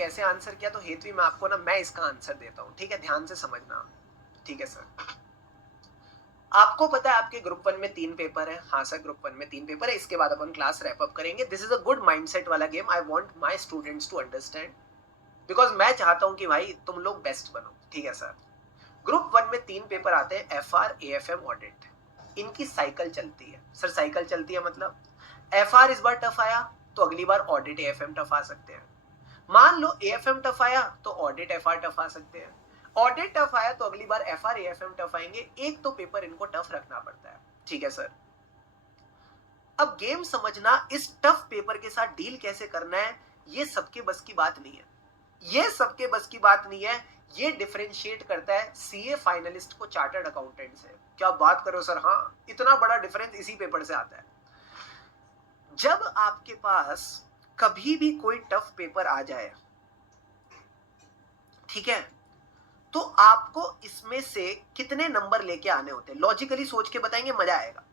कैसे आंसर किया, तो हेतवी मैं आपको ना मैं इसका आंसर देता हूँ, ठीक है, ध्यान से समझना। ठीक है सर, आपको पता है आपके ग्रुप 1 में 3 पेपर है। हाँ सर, ग्रुप 1 में 3 पेपर है, इसके बाद अपन क्लास रैप अप करेंगे। This is a good mindset वाला game, I want my students to understand, because मैं चाहता हूं कि भाई तुम लोग बेस्ट बनो। ठीक है सर, ग्रुप 1 में 3 पेपर आते हैं, एफआर, एएफएम, ऑडिट। इनकी साइकिल चलती है। सर साइकिल चलती है मतलब एफआर इस बार टफ आया तो अगली बार ऑडिट एएफएम टफ आ सकते हैं। मान लो एएफएम टफ आया तो ऑडिट एफआर टफ आ सकते हैं। ऑडिट टफ आया तो अगली बार एफआर एएफएम टफ आएंगे। एक तो पेपर इनको टफ रखना पड़ता है। ठीक है सर, अब गेम समझना, इस टफ पेपर के साथ डील कैसे करना है, ये सबके बस की बात नहीं है। ये सबके बस की बात नहीं है। ये डिफरेंशिएट करता है सीए फाइनलिस्ट को चार्टर्ड अकाउंटेंट से। क्या बात करो सर, हाँ, इतना बड़ा डिफरेंस इसी पेपर से आता है। जब आपके पास कभी भी कोई टफ पेपर आ जाए, ठीक है, तो आपको इसमें से कितने नंबर लेके आने होते हैं, लॉजिकली सोच के बताएंगे, मजा आएगा।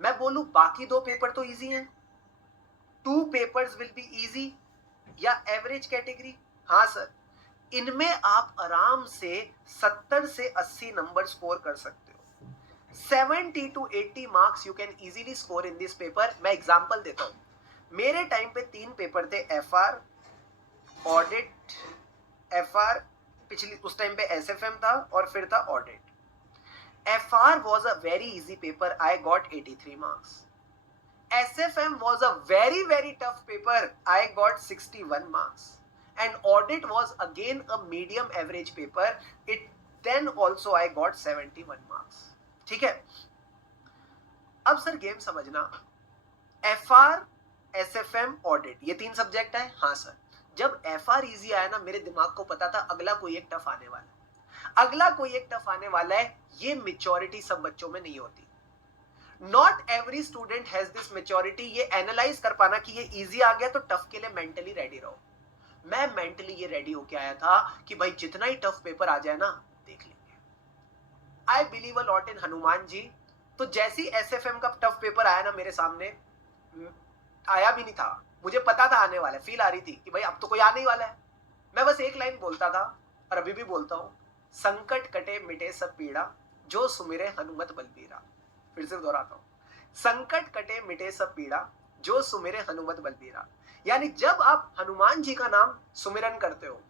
मैं बोलूं बाकी 2 पेपर तो इजी हैं, 2 पेपर्स विल बी इजी, या एवरेज कैटेगरी। हाँ सर, इनमें आप आराम से 70 से 80 नंबर स्कोर कर सकते हो। 70 to 80 marks you can easily score in this paper. मैं एग्जांपल देता हूं, मेरे टाइम पे 3 पेपर थे, एफआर, ऑडिट, एफआर, पिछली उस टाइम पे एसएफएम था और फिर था audit. FR was a very easy paper, I got 83 marks. SFM was a very tough paper, I got 61 marks. And audit was again a medium average paper, it then also I got 71 marks. ठीक है, अब sir game समझना, FR, SFM, audit, ये 3 subject है। हाँ sir, जब FR easy आया ना, मेरे दिमाग को पता था अगला कोई एक टफ आने वाला है, अगला कोई एक टफ आने वाला है। ये मेच्योरिटी सब बच्चों में नहीं होती। Not every student has this maturity, ये एनालाइज कर पाना कि ये इजी आ गया तो टफ के लिए मेंटली रेडी रहो। मैं मेंटली ये रेडी होके आया था कि भाई जितना ही टफ पेपर आ जाए ना, देख लेंगे। I believe a lot in Hanuman ji. तो जैसी एसएफएम का टफ पेपर आया ना मेरे सामने, आया भी नहीं था, मुझे पता था आने वाला है, फील आ रही थी कि भाई अब तो कोई आने ही वाला है। मैं बस एक लाइन बोलता था और अभी भी बोलता हूं, संकट कटे मिटे सब पीड़ा, जो सुमिरे हनुमत बलबीरा। फिर से दोहराता हूं, संकट कटे मिटे सब पीड़ा, जो सुमिरे हनुमत बलबीरा। यानी जब आप हनुमान जी का नाम सुमिरन करते हो,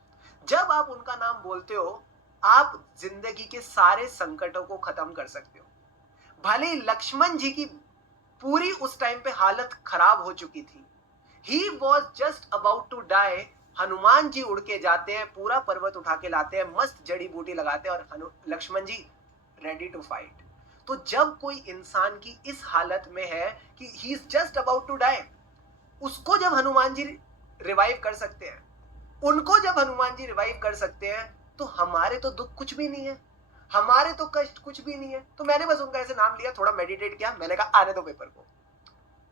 जब आप उनका नाम बोलते हो, आप जिंदगी के सारे संकटों को खत्म कर सकते हो। भले ही लक्ष्मण जी की पूरी उस टाइम पे हालत खराब हो चुकी थी, he was just about to die, Hanuman ji उड़ के जाते हैं, पूरा पर्वत उठा के लाते हैं, मस्त जड़ी बूटी लगाते हैं और लक्ष्मण जी रेडी टू फाइट। तो जब कोई इंसान की इस हालत में है कि he is just about to die, उसको जब हनुमान जी रिवाइव कर सकते हैं, उनको जब हनुमान जी रिवाइव कर सकते हैं, तो हमारे तो दुख कुछ भी नहीं है, हमारे तो कष्ट कुछ भी नहीं है। तो मैंने बस उनका ऐसे नाम लिया, थोड़ा मेडिटेट किया, मैंने कहा आने दो पेपर को।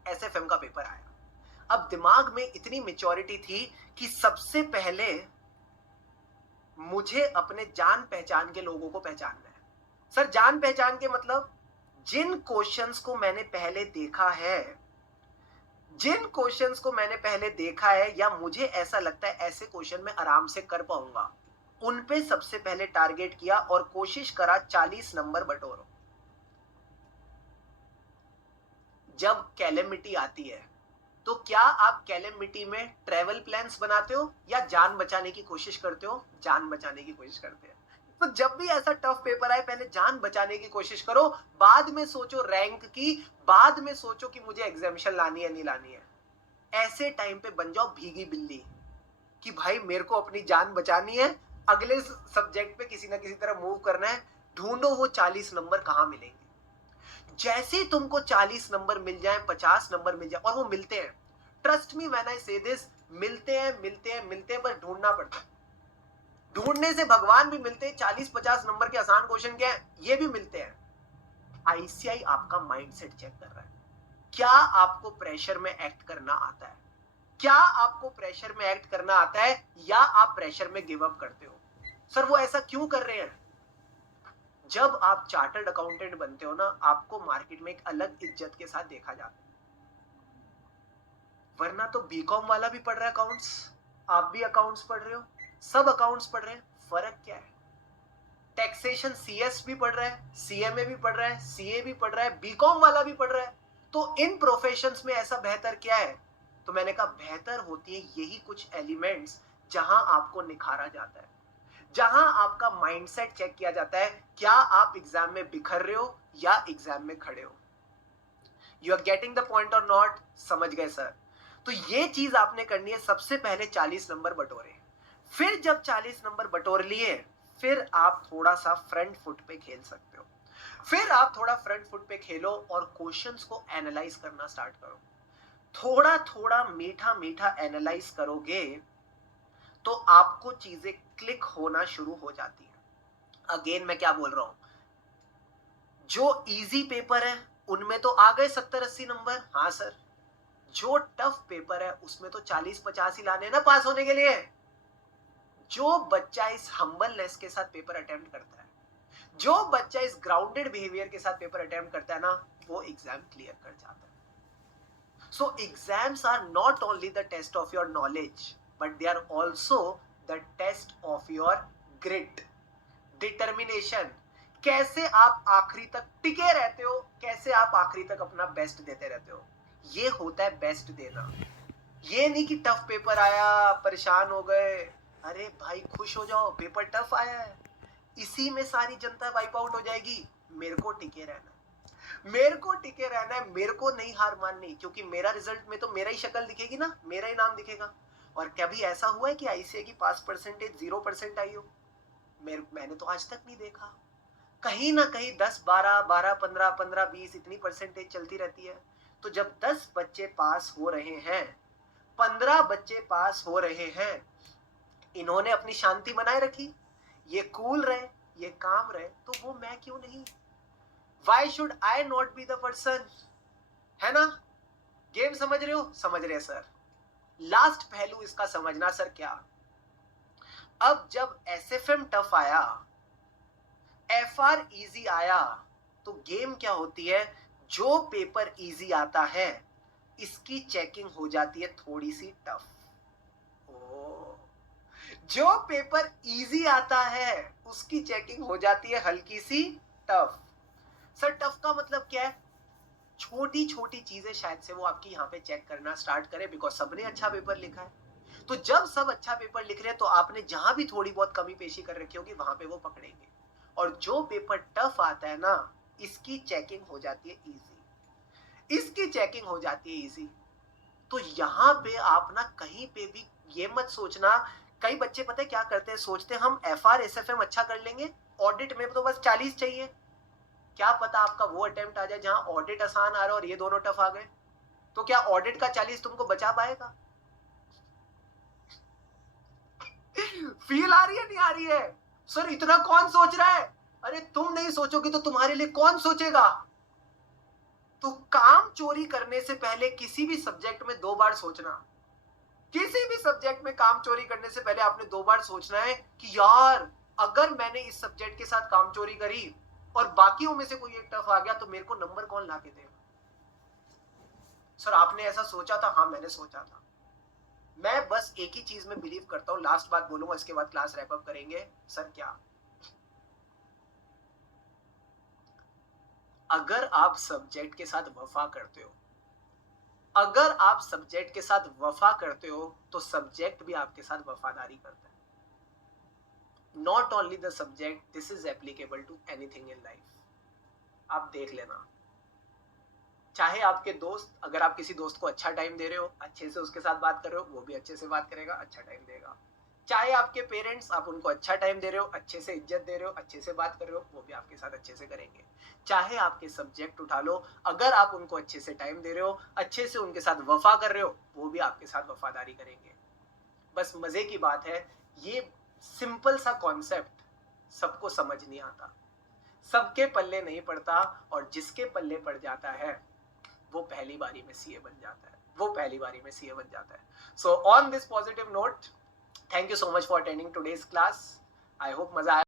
एसएफएम का पेपर आया। अब दिमाग में इतनी मेच्योरिटी थी कि सबसे पहले मुझे अपने जान पहचान के लोगों को पहचानना है। सर जान पहचान के मतलब जिन क्वेश्चंस को मैंने पहले देखा है, जिन क्वेश्चंस को मैंने पहले देखा है या मुझे ऐसा लगता है ऐसे क्वेश्चन में आराम से कर पाऊंगा, उन पे सबसे पहले टारगेट किया और कोशिश करा 40 नंबर बटोरो। जब कैलेमिटी आती है तो क्या आप कैलेमिटी में ट्रेवल प्लान्स बनाते हो या जान बचाने की कोशिश करते हो? जान बचाने की कोशिश करते हैं। तो जब भी ऐसा टफ पेपर आए, पहले जान बचाने की कोशिश करो, बाद में सोचो रैंक की, बाद में सोचो कि मुझे एग्जामिशन लानी है नहीं लानी है। ऐसे टाइम पे बन जाओ भीगी बिल्ली कि भाई मेरे को अपनी जान बचानी है, अगले सब्जेक्ट पे किसी ना किसी तरह मूव करना है, ढूंढो वो 40 नंबर कहां मिलेंगे। जैसे ही तुमको 40 नंबर मिल जाए, 50 नंबर मिल जाए, और वो मिलते हैं, ट्रस्ट मी व्हेन आई से दिस, मिलते हैं मिलते हैं मिलते हैं, पर ढूंढना पड़ता है। ढूंढने से भगवान भी मिलते हैं। 40-50 नंबर के आसान क्वेश्चन क्या है, ये भी मिलते हैं। आईसीआई आपका माइंडसेट चेक कर रहा है, क्या आपको प्रेशर में एक्ट करना आता है, क्या आपको प्रेशर में एक्ट करना आता है, या आप प्रेशर में गिव अप करते हो। सर वो ऐसा क्यों कर रहे हैं? जब आप चार्टर्ड अकाउंटेंट बनते हो ना, आपको मार्केट में एक अलग इज्जत के साथ देखा जाता है। वरना तो बीकॉम वाला भी पढ़ रहा है अकाउंट्स, आप भी अकाउंट्स पढ़ रहे हो, सब अकाउंट्स पढ़ रहे हैं, फर्क क्या है? टैक्सेशन सीएस भी पढ़ रहा है, सीएमए भी पढ़ रहा है, सीए भी पढ़ रहा है, बीकॉम वाला भी पढ़ रहा है, तो इन प्रोफेशंस में ऐसा बेहतर क्या है? तो मैंने कहा बेहतर होती है यही कुछ एलिमेंट्स जहां आपको निखारा जाता है, जहां आपका माइंडसेट चेक किया जाता है, क्या आप एग्जाम में बिखर रहे हो या एग्जाम में खड़े हो। You are getting the point और नॉट? समझ गए सर? तो ये चीज आपने करनी है, सबसे पहले 40 नंबर बटोरे, फिर जब 40 नंबर बटोर लिए, फिर आप थोड़ा सा फ्रंट फुट पे खेल सकते हो, फिर आप थोड़ा फ्रंट फुट पे खेलो और क्वेश्चंस को एनालाइज करना स्टार्ट करो। थोड़ा थोड़ा मीठा मीठा एनालाइज करोगे तो आपको चीजें क्लिक होना शुरू हो जाती है। अगेन मैं क्या बोल रहा हूं, जो इजी पेपर है उनमें तो आ गए 70-80 नंबर, हाँ सर। जो टफ पेपर है उसमें तो 40-50 ही लाने ना पास होने के लिए। जो बच्चा इस हम्बलनेस के साथ पेपर अटेम्प्ट करता है, जो बच्चा इस ग्राउंडेड बिहेवियर के साथ पेपर अटेम्प्ट करता है ना, वो एग्जाम क्लियर कर जाता है। So exams are not only the test of your knowledge, but they are also the test of your grit, determination. कैसे आप आखिरी तक टिके रहते हो, कैसे आप आखिरी तक अपना बेस्ट देते रहते हो, ये होता है बेस्ट देना। ये नहीं कि टफ पेपर आया परेशान हो गए, अरे भाई खुश हो जाओ, पेपर टफ आया है, इसी में सारी जनता वाइप आउट हो जाएगी। मेरे को टिके रहना है, मेरे को टिके रहना है, मेरे को नहीं हार माननी, क्योंकि मेरा रिजल्ट में तो मेरा ही शक्ल दिखेगी ना, मेरा ही नाम दिखेगा। और कभी ऐसा हुआ है कि आईसीए की पास परसेंटेज 0% आई हो? मैंने तो आज तक नहीं देखा। कहीं ना कहीं 10, 12, 12, 15, 15, 20 इतनी परसेंटेज चलती रहती है। तो जब 10 बच्चे पास हो रहे हैं, 15 बच्चे पास हो रहे हैं, इन्होंने अपनी शांति बनाए रखी, ये कूल रहे, ये काम रहे, तो वो मैं क्यों नहीं? Why should I not be the person? है ना? गेम समझ रहे हो? समझ रहे सर? लास्ट पहलू इसका समझना सर क्या, अब जब एसएफएम टफ आया, एफआर इजी आया, तो गेम क्या होती है, जो पेपर इजी आता है इसकी चेकिंग हो जाती है थोड़ी सी टफ। जो पेपर इजी आता है उसकी चेकिंग हो जाती है हल्की सी टफ। सर टफ का मतलब क्या है? छोटी छोटी चीजें शायद से वो आपकी यहाँ पे चेक करना स्टार्ट करे, बिकॉज सबने अच्छा पेपर लिखा है। तो जब सब अच्छा पेपर लिख रहे हैं तो आपने जहां भी थोड़ी बहुत कमी पेशी कर रखी होगी वहां पे वो पकड़ेंगे, और जो पेपर टफ आता है ना, इसकी चेकिंग हो जाती है इजी, इसकी चेकिंग हो जाती है इजी। तो यहाँ पे आप ना कहीं पे भी ये मत सोचना, कई बच्चे पता है क्या करते हैं, सोचते हैं हम एफआर एसएफएम अच्छा कर लेंगे, ऑडिट में तो बस 40 चाहिए। क्या पता आपका वो अटेम्प्ट आ जाए जहां ऑडिट आसान आ रहा है और ये दोनों टफ आ गए, तो क्या ऑडिट का 40 तुमको बचा पाएगा? फील आ रही है नहीं आ रही है? सर इतना कौन सोच रहा है? अरे तुम नहीं सोचोगे तो तुम्हारे लिए कौन सोचेगा? तो काम चोरी करने से पहले किसी भी सब्जेक्ट में 2 बार सोचना, किसी भी सब्जेक्ट में काम चोरी करने से पहले आपने 2 बार सोचना है कि यार अगर मैंने इस सब्जेक्ट के साथ काम चोरी करी और बाकियों में से कोई एक टफ आ गया तो मेरे को नंबर कौन लाके देगा? सर आपने ऐसा सोचा था? हाँ मैंने सोचा था। मैं बस एक ही चीज में बिलीव करता हूं, लास्ट बात बोलूंगा इसके बाद क्लास रैप अप करेंगे। सर क्या, अगर आप सब्जेक्ट के साथ वफा करते हो, अगर आप सब्जेक्ट के साथ वफा करते हो तो सब्जेक्ट भी आपके साथ वफादारी करता है। Not only the subject, this is applicable to anything in life. आप देख लेना, चाहे आपके दोस्त, अगर आप किसी दोस्त को अच्छा टाइम दे रहे हो, अच्छे से उसके साथ बात कर रहे हो, वो भी अच्छे से बात करेगा, अच्छा टाइम देगा। चाहे आपके पेरेंट्स, आप उनको अच्छा टाइम दे रहे हो, अच्छे से इज्जत दे रहे हो, अच्छे से बात कर रहे हो, वो भी आपके साथ अच्छे से करेंगे। चाहे आपके सब्जेक्ट उठा लो, अगर आप उनको अच्छे से टाइम दे रहे हो, अच्छे से उनके साथ वफा कर रहे हो, वो भी आपके साथ वफादारी करेंगे। बस मजे की बात है, ये सिंपल सा कॉन्सेप्ट सबको समझ नहीं आता, सबके पल्ले नहीं पड़ता, और जिसके पल्ले पड़ जाता है वो पहली बारी में सीए बन जाता है, वो पहली बारी में सीए बन जाता है। So on this positive note, thank you so much for attending today's class. I hope मजा आया।